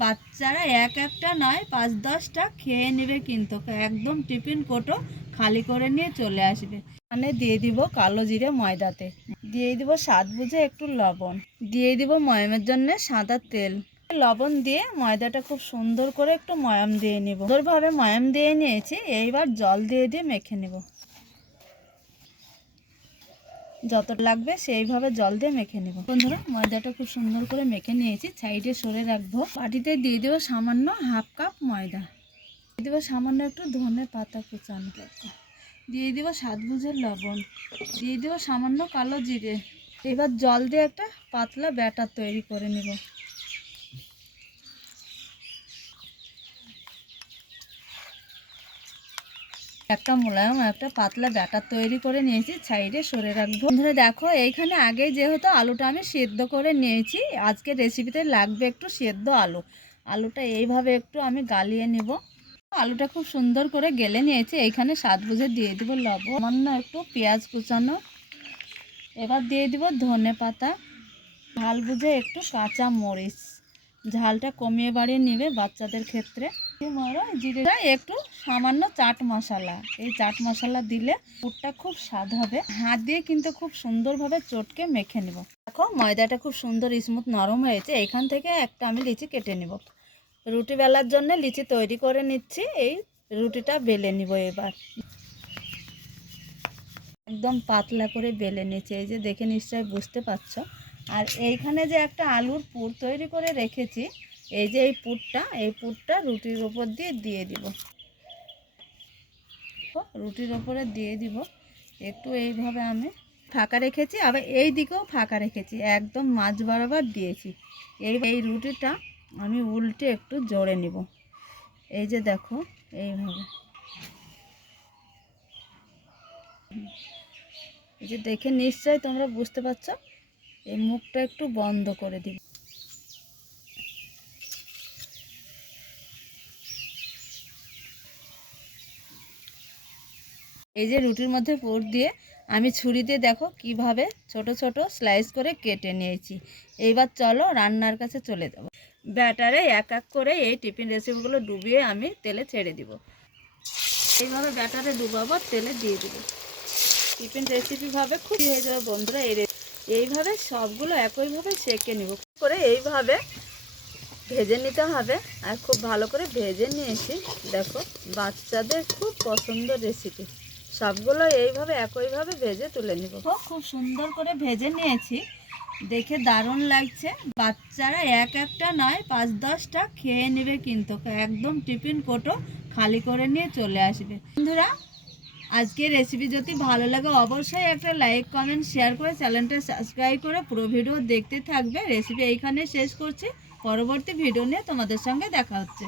বাচ্চারা এক একটা নয় 5-10টা খেয়ে নেবে, কিন্তু একদম টিফিন কোটো খালি করে নিয়ে চলে আসবে। মানে দিয়ে দিব কালো জিরে ময়দাতে, দিয়ে দিব স্বাদ বুঝে একটু লবণ, দিয়ে দিব ময়ামের জন্য সাদা তেল, লবণ দিয়ে ময়দাটা খুব সুন্দর করে একটু ময়াম দিয়ে নিব। সুন্দরভাবে ময়াম দিয়ে নিয়েছি, এইবার জল দিয়ে দিয়ে মেখে নেব। যত লাগবে সেইভাবে জল দিয়ে মেখে নেব। বন্ধুরা, ময়দাটা খুব সুন্দর করে মেখে নিয়েছি, সাইডে সরে রাখবো। বাটিতে দিয়ে দেবো সামান্য হাফ কাপ ময়দা, দিয়ে দেবো সামান্য একটু ধনে পাতা কুচানো, দিয়ে দিব স্বাদ বুঝে লবণ, দিয়ে দেবো সামান্য কালো জিরে। এবার জল দিয়ে একটা পাতলা ব্যাটার তৈরি করে নেব। একটা মোলায়েম একটা পাতলা ব্যাটার তৈরি করে নিয়েছি, সাইডে সরে রাখবো। বন্ধুরা দেখো, এইখানে আগে যেহেতু আলুটা আমি সেদ্ধ করে নিয়েছি, আজকে রেসিপিতে লাগবে একটু সেদ্ধ আলু। আলুটা এইভাবে একটু আমি গালিয়ে নেব। আলুটা খুব সুন্দর করে গেলে নিয়েছি, এইখানে স্বাদ বুঝে দিয়ে দিব লবণ, সামান্য একটু পেঁয়াজ কুচানো, এবার দিয়ে দিব ধনে পাতা, ঝাল বুঝে একটু কাঁচা মরিচ, ঝালটা কমিয়ে বাড়িয়ে নেবে বাচ্চাদের ক্ষেত্রে। জিরে, একটু সামান্য চাট মশলা, এই চাট মশলা দিলে পুরটা খুব স্বাদ হবে। হাত দিয়ে কিন্তু খুব সুন্দরভাবে চটকে মেখে নেব। দেখো ময়দাটা খুব সুন্দর স্মুথ নরম হয়েছে, এখান থেকে একটা আমি লিচি কেটে নেব। রুটি বেলার জন্য লিচি তৈরি করে নিচ্ছি, এই রুটিটা বেলে নিব। এবার একদম পাতলা করে বেলে নিচ্ছি, এই যে দেখে নিশ্চয়ই বুঝতে পারছো। আর এইখানে যে একটা আলুর পুর তৈরি করে রেখেছি, এই যে এই পুরটা রুটির ওপর দিয়ে দিব, রুটির ওপরে দিয়ে দিব একটু। এইভাবে আমি ফাঁকা রেখেছি, আবার এই দিকেও ফাঁকা রেখেছি, একদম মাঝ বরাবর দিয়েছি। এই রুটিটা আমি উল্টে একটু জোড়ে নিব। এই যে দেখো এইভাবে, এই যে দেখে নিশ্চয়ই তোমরা বুঝতে পারছো। এই মুখটা একটু বন্ধ করে দিব। এই যে রুটির মধ্যে পুর দিয়ে আমি ছুরি দিয়ে দেখো কিভাবে ছোট ছোট স্লাইস করে কেটে নিয়েছি। এইবার চলো রান্নার কাছে চলে যাব। ব্যাটারে এক এক করে এই টিফিন রেসিপিগুলো ডুবিয়ে আমি তেলে ছেড়ে দিব। এইভাবে ব্যাটারে ডুবাবো, তেলে দিয়ে দিব। টিফিন রেসিপিভাবে খুব হয়ে যাবে বন্ধুরা। এইভাবে সবগুলো একইভাবে সেঁকে নিব করে এইভাবে ভেজে নিতে হবে। আর খুব ভালো করে ভেজে নিয়েছি, দেখো বাচ্চাদের খুব পছন্দের রেসিপি। সবগুলো এইভাবে একইভাবে ভেজে তুলে নিব। খুব সুন্দর করে ভেজে নিয়েছি, দেখে দারুণ লাগছে। বাচ্চারা এক একটা নয় 5-10টা খেয়ে নেবে, কিন্তু একদম টিফিন কোটো খালি করে নিয়ে চলে আসবে। বন্ধুরা, আজকের রেসিপি যদি ভালো লাগে অবশ্যই একটা লাইক কমেন্ট শেয়ার করে চ্যানেলটা সাবস্ক্রাইব করে পুরো ভিডিও দেখতে থাকবে। রেসিপি এইখানে শেষ করছি, পরবর্তী ভিডিও নিয়ে তোমাদের সঙ্গে দেখা হচ্ছে।